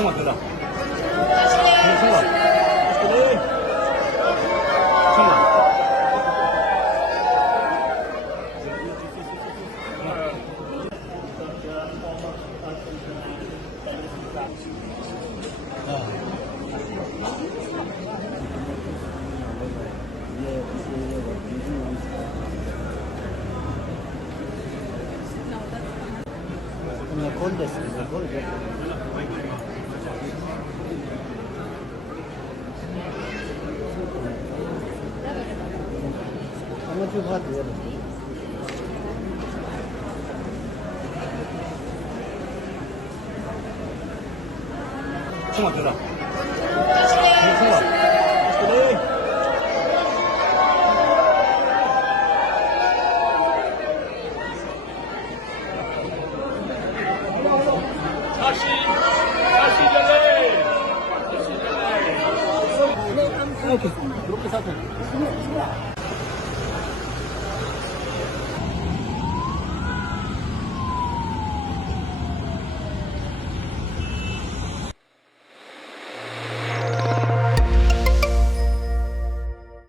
총알 들라. 총알. 총알. Una conda sì, una conda. Hanno più fatto vero? 총알 들라. 총알. 이렇게 사고.